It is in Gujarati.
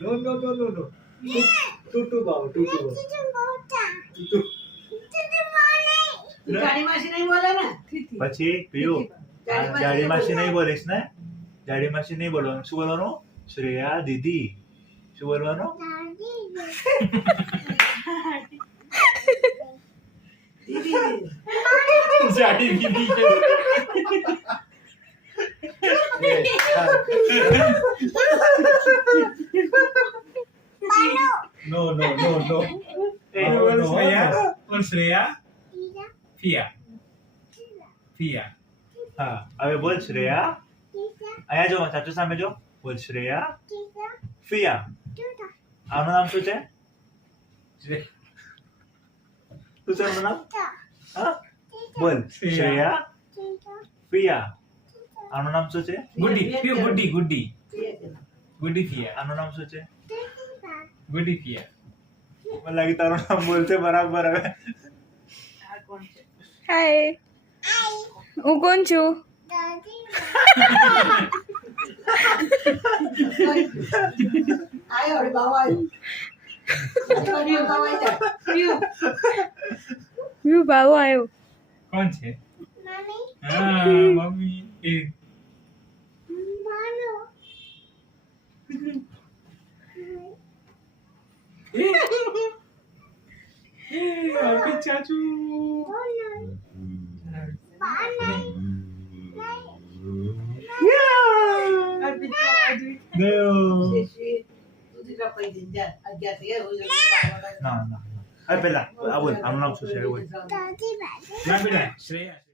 નો. ટુટુ બાવ. જાડી માસી નહીં બોલે ને પછી પીયું જાડી માસી નહીં બોલીશ ને જાડી માસી નહીં બોલવાનું શું બોલવાનું શ્રેયા દીદી શું બોલવાનું જાડી દીદી નો. બોલ શ્રેયા ફિયા હા હવે બોલ શ્રેયા અહીંયા જો ચાચુ સામે જો બોલ શ્રેયા ફિયા આનું નામ શું છે શું છે એનું નામ હા બોલ શ્રેયા ફિયા આનું નામ શું છે ગુડી ફિયા આનું નામ શું છે ગુડી ફિયા મને લાગે તારું નામ બોલતે બરાબર હવે હાય હું કોણ છું આયો રે બાવા આયો વ્યુ ભાવો આવ્યો કોણ છે મમ્મી એ ચાચુ ના હવે પેલા આ બોલ આનું નામ શું છે બોલ બેટા શ્રેયા